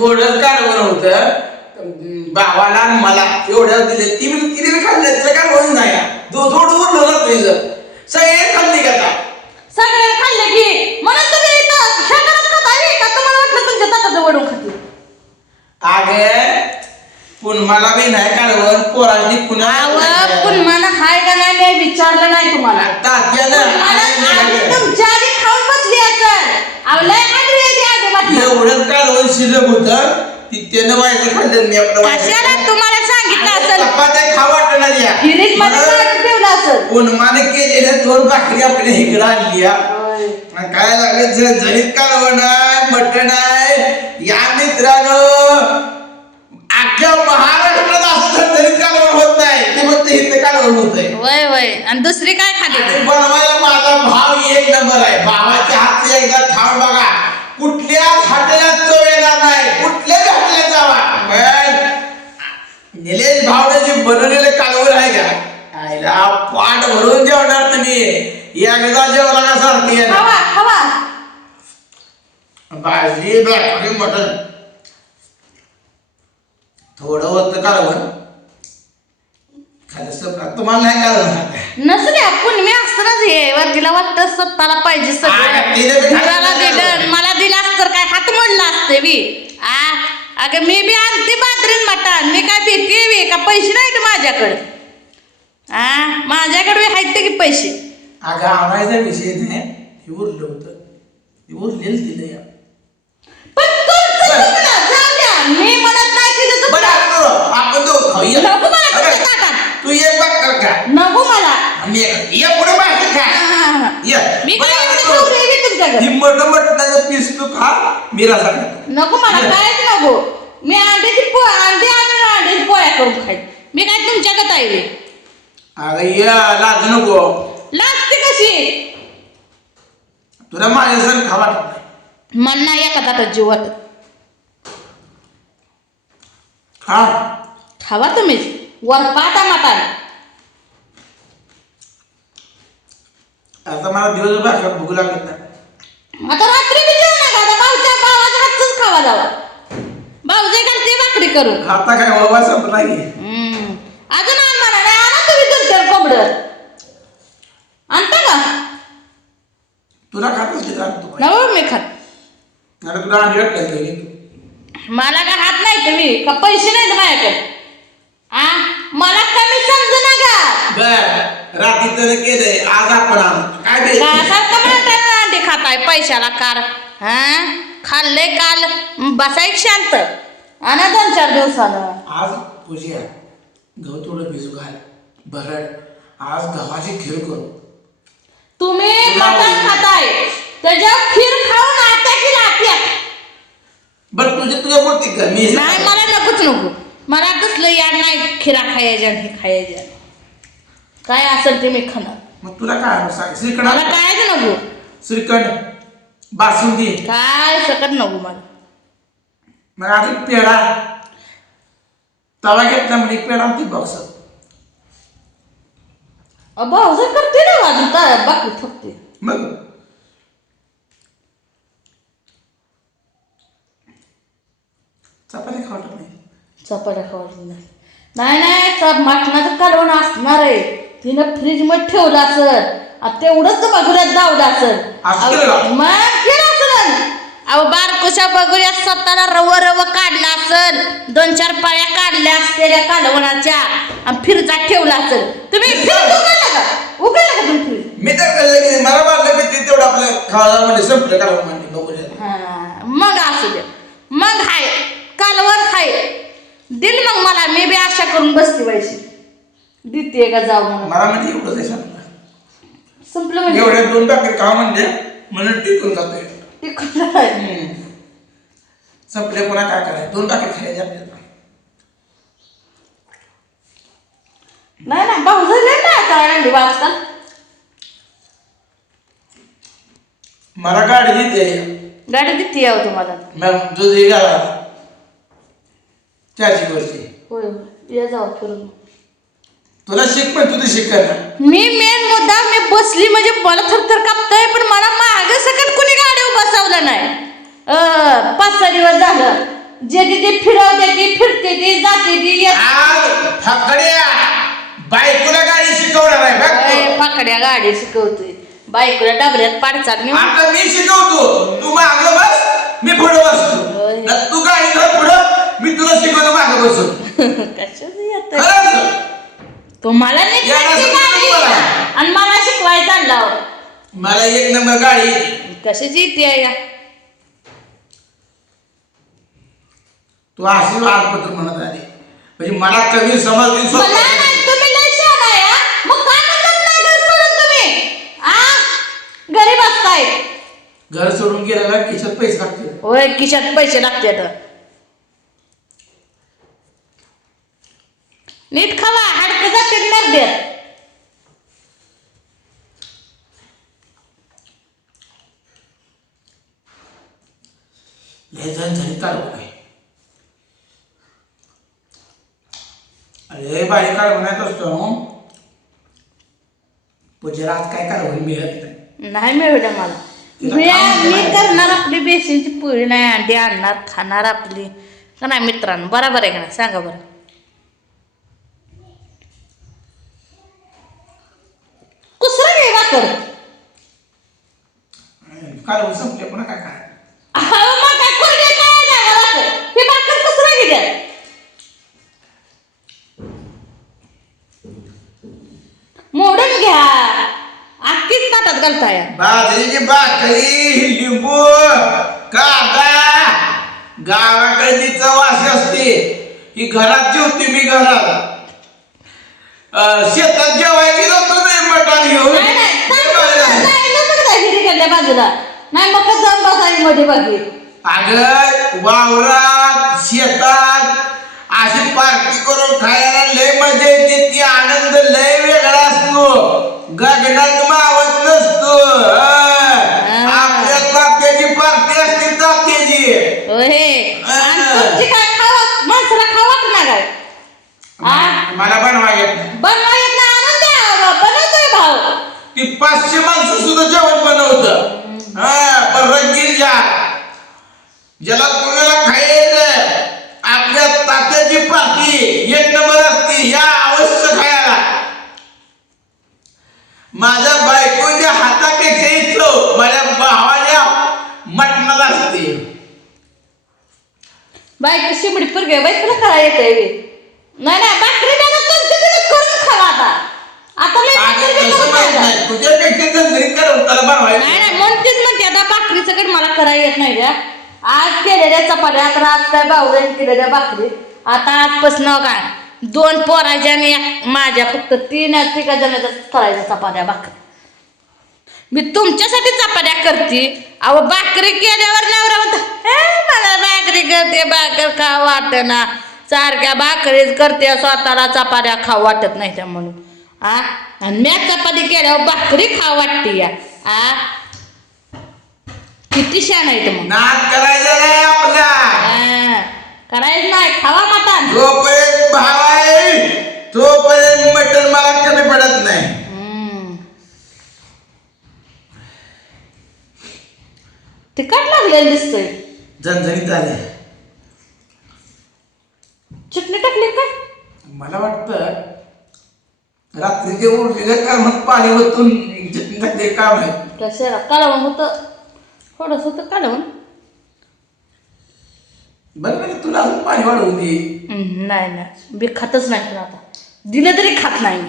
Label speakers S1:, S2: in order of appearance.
S1: थोडंच कारवण होतं. बाबाला आणि मला एवढ्या दिले. ती मी किती खाल्लं काय होऊन नाही दो थोडं उरलं ना तुझं सगळे खाल्ली का आता?
S2: सगळे खाल्ले की. म्हणून तुम्ही इथं शेतात का तुम्हाला वाटलं तुमच्या ताटाचं वडून खाते?
S1: अगे पुन्हाला बी नाही पोरांनी पुन्हा
S2: हाय का नाही मी विचारलं नाही तुम्हाला? मला आधी
S1: तात्यानं
S2: तुमच्या आधी खाऊन बसली असेल अहो लय आगरी आहे ती आधी म्हटलं.
S1: एवढंच काढवून शिल्लक होतं ती त्यानं खाल्लं मी आपलं
S2: कशाला तुम्हाला सांगितलं असेल?
S1: चपात्या खा वाटत ना द्या
S2: फिरीजमध्ये काढून ठेवलं असेल.
S1: पुन्हाने केलेल्या दोन भाकरी आपल्या इकडं आणली. आणि काय लागलं झणझणीत कालवण आहे मटण आहे. या मित्रांनो अख्ख्या महाराष्ट्रात असं झणझणीत कालवण होत नाही. ते फक्त इथं कालवण होत आहे.
S2: वय वय आणि दुसरी काय खाते
S1: आणि बनवायला माझा भाव एक नंबर आहे. भावाच्या हातचं एकदा खाऊन बघा. कुठल्याच हॉटेलात चव येणार नाही कुठल्याच हॉटेलात जावा पण निलेश भावने जे बनवलेलं कालवण आहे का? आईला पाठ भरून जेवणार तुम्ही. एकदा जेवला का सारखी भाजली भाकरी मटण. थोडं होतं कालवण. खाली सपना तुम्हाला नाही कालवण
S2: नसू द्या पुण्य असतानाच हे वर तिला वाटतं स्वतःला पाहिजे
S1: अगं, तिने बी
S2: सगळं
S1: खाल्लं
S2: घराला
S1: नाही.
S2: दिलं
S1: कालवण.
S2: मला दिलं असतं तर काय हात मोडला असते बी आ अगं मी बी आणते बाजरीन मटण मी काय भीती बी का पैसे नाहीत माझ्याकडे आ माझ्याकडे आहेत की पैसे
S1: अगं आणायचा विषय नाही हे उरलं होतं हे उरलेलं दिलं या
S2: पण तुमचं चुकलं, जाऊ द्या. मी म्हणत नाही तिथं
S1: बरं
S2: चुकलं.
S1: आता करू. आपण दोघं खाऊ ये.
S2: नको मला तुमच्या
S1: अगं,
S2: ताटात.
S1: तू ये बघ कर का
S2: नको मला
S1: आणि ये- पुढे
S2: हा, हा, हा.
S1: ये
S2: मी
S1: बरं,
S2: काय
S1: आता
S2: एवढी
S1: करू.
S2: चोरी बी तुमच्याकडे
S1: ही मट मटणाचं पीस तू खा मी रसा खातो.
S2: नको मला. कायच नको. मी अंड्याची पो अंडे आणून अंड्याची पोळ्या करून खाईन. मी काय तुमच्याकडे आहे बे.
S1: अगं ये लाज नको.
S2: लागते कशी?
S1: तुला माझ्यासारखं खा वाटत नाही.
S2: मन नाही एका ताटात जीव वाटत.
S1: खा.
S2: खावा तुम्हीच वर पाटा माता.
S1: आता मला दिवस भाकर भूक लागत नाही.
S2: आता रात्री बी जावा भाऊजे घालते भाकरी करून.
S1: आता काय बाबा संपला की
S2: हम्म. अजून आण म्हणा नाही आणा तुम्ही तुमच्या कोंबडं. आणता का?
S1: तुला खातच की तू?
S2: नव मी खात.
S1: आता तुला अंडी वाटलं
S2: मला काय हात नाही तुम्ही? का पैसे नाहीत माझ्याकडे? आ? मला कमी समजू नका.
S1: बर रात्री तर केलंय आज आपण आणू. काय?
S2: सारखं म्हणताय अंडे खाताय. पैशाला कार हा? खाल्ले काल बसायक शांत। आणा दोन चार दिवसानं
S1: आज पूजा गहू थोडं भिजू घाल भरड. आज गव्हाची खीर करू.
S2: तुम्ही मटण. खाताय. त्याच्या खीर खाऊन आता की लाट्यात
S1: बर तुझे तुझ्या बोलते का मी
S2: नाही मला नकोच नको. मला तसलं याड नाही खिरा खायच्या आणि हे खायच्या काय असेल ते मी खाणार.
S1: मग तुला काय सांग श्रीखंड
S2: मला कायच नको.
S1: श्रीखंड. बासुंदी.
S2: काय सकत नको मला.
S1: मग आता पेढा. तवा घेतला म्हणजे पेढा ती बॉक्स
S2: भाऊजर करते ना अजून तर बाकी थकते
S1: मग? चपाती खावत नाही.
S2: चपात्या खावायची नाही. नाही नाही मटणाचं कालवण असणार आहे. तिनं फ्रीजमध्ये ठेवलं असल. तेवढंच बघुऱ्यात दावलं असल
S1: असं केलं? का?
S2: मग केलं असल अहो बारकोच्या बघुऱ्यात स्वतःला रव रव काढला असल दोन चार पाळ्या काढल्या असलेल्या कालवणाच्या. आणि फिरचा ठेवला असल तुम्ही उघडला का? उघडला का तुम्ही
S1: मी तर कळलं की मला वाटलं की ते तेवढं आपलं खावायला म्हणजे संपलं का म्हणजे बघूया
S2: हा, मग असू दे मग हाय. कालवण हाय. दिल मग मला. मी बी आशा करून बसते पैसे देते का जाऊ
S1: मला म्हणजे एवढंच आहे संपलं
S2: म्हणजे?
S1: एवढ्या दोन भाकरी खा म्हणजे म्हणून टिकून जातोय.
S2: कुठलं आहे?
S1: हम्म. संपले पुन्हा काय करायचं? दोन भाकरी खायच्या आपल्याला.
S2: नाही नाही भाऊ झाले ना काय आणली वाजता
S1: मला गाडी देते.
S2: गाडी किती यावं तुम्हाला.
S1: मग दूध घाला चारशे वर्षी
S2: होय होय. या जाऊ फिरून.
S1: तुला शिक पण तुझं शिक करणार
S2: मी मेन मुद्दा मी बसली म्हणजे मला थरथर कापतंय पण मला मागे सकट कुणी गाडी बसवलं नाही. पाच दिवस झालं. जे तिथे फिरवते ती फिरते ती जाते ती येते.
S1: आज फकड्या. बायकोला गाडी शिकवणार आहे बघ
S2: अय,
S1: तू.
S2: फाकड्या गाडी शिकवतोय. बायकोला डबऱ्यात पाडचाल
S1: आता मी शिकवतो. तू माग बस मी पुढे बसतो.
S2: होय.
S1: न तू गाडी धर पुढं मी तुला शिकवतो माग बसून.
S2: कशाचं येत
S1: खरंच
S2: नीट
S1: याला
S2: गाडी.
S1: मला.
S2: आणि मला शिकवायला चालला
S1: मला एक नंबर गाडी. येते.
S2: कशाची येते या.
S1: तू अशी वाटपत्र म्हणत आली म्हणजे मला कमी समजली
S2: मला
S1: स्वतः
S2: नाही तुम्ही लय शहाणा आहे, हा? मग काय म्हणतात नाही घर सोडून तुम्ही? आ? घरी बसताय.
S1: घर सोडून गेलं ना खिशात पैसे लागतील.
S2: होय खिशात पैसे लागतात. नीट खावा हाडकं
S1: झाली काढून आहे अरे बारीक काढ म्हणत असतो. पूजेला आज काय मिळत नाही.
S2: नाही मला
S1: तिला
S2: मी
S1: काम
S2: मी
S1: नाही.
S2: करणार आपली बेसनची पोळी नाही अंडी आणणार खाणार आपली. का नाही मित्रांनो? बरोबर आहे का नाही? सांगा बरं. घे वाकर
S1: काढून संपले पुन्हा काय काय
S2: मग काय कोरडे काय जागा वाकर हे भाकर कुसरा घे द्या मोडून घ्या. अख्खीच ताटात घालताय.
S1: बाजरीची भाकरी लिंबू कांदा गावाकडे जी चव अशी असते. ही घरात जेवते मी घरात. अं, शेतात जेवाय गेलो घेऊन.
S2: बाजूला. नाही मग जाऊन बसायची मध्ये बाकी
S1: अगं वावरात शेतात अशी पार्टी करून खायला लय मजा येते ती आनंद लय वेगळा असतो. गगनात मावत नसतो हं. आपल्या तात्याची पार्टी असते तात्याची
S2: होय आणि तुमची काय खावा माणसाला खावा ना काय आ
S1: मला बनवा येत नाही
S2: बनवा येत नाही आणून द्या बनवतोय भाऊ
S1: ती पाचशे माणसं सुद्धा जेवण बनवत. पण रंगीर ज्याला कोणाला खायचं आपल्या तात्याची पार्टी एक नंबर असते या अवश्य खायला. माझ्या बायकोच्या हातापेक्षा इथं माझ्या भावाच्या मटणाला असते.
S2: बायको शिमडी पुरगे बाई तुला करा येतंय बे. नाही नाही भाकरी द्या ना कंटिन्यू करून खावा आता करून.
S1: नाही. त्याला बनवायचं
S2: नाही नाही म्हणतेच म्हणते. आता भाकरी सगळं मला करा येत नाही द्या आज केलेल्या चपात्या आता आज काय भाऊजाईन केलेल्या भाकरी. आता आजपासून काय? दोन पोराच्या आणि एक माझ्या फक्त तीन तिघा जणांच्या करायच्या चपात्या भाकरी. मी तुमच्यासाठी चपात्या करते. अहो भाकरी केल्यावर नवरा म्हणतो "हे, मला भाकरी करते भाकर खाऊ वाटना. सारख्या भाकरीच करते स्वतःला चपात्या खाऊ वाटत नाही त्या म्हणून. आ? आणि मी चपाती केल्यावर भाकरी खाऊ वाटते या. आ? किती शान आहे मग.
S1: नाद करायचा नाही आपला.
S2: हा, करायचं नाही खावा मटण.
S1: जोपर्यंत भाव आहे तोपर्यंत मटण मला कमी पडत नाही.
S2: हम्म. तिखट लागलेलं दिसतंय.
S1: झणझणीत आले
S2: चटणी टाकली काय?
S1: मला वाटतं रात्रीचे उरलेलं कामात पाणी ओतून चटणी टाकते काम आहे.
S2: कशाला कालवण होतं. थोडंसं होतं कालवण
S1: बरं म्हणजे तुला अजून पाणी वाढवून दे.
S2: हम्म, नाही नाही. मी खातच नाही पण आता. दिलं तरी खात नाही मी.